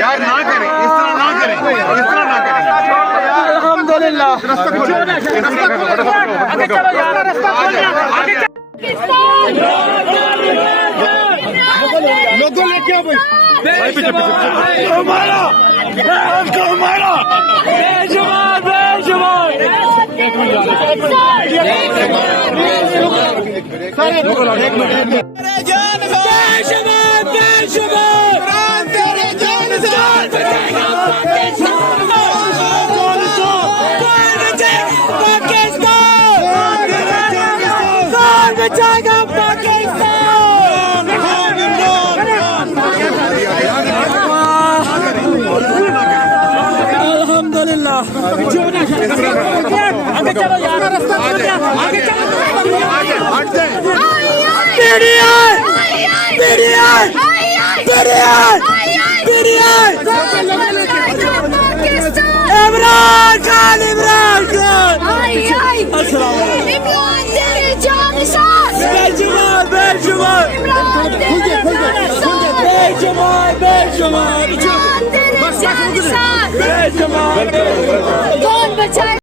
यार ना करें, इस तरह ना करें, इस तरह ना करें। अल्हम्दुलिल्लाह। आगे चलो यार, रास्ता खोल यार, आगे चलो। लोगों लेके आओ भाई पीछे पीछे मारा हमको मारा बेजुबान बेजुबान अल्हम्दुलिल्लाह। आगे चलो यार, रास्ता खोल यार, आगे चलो। PDI PDI PDI PDI Imran Khan Imran Khan अस्सलाम बेजुबान बेजुबान बेजुबान बेजुबान बेजुबान कौन बचाए?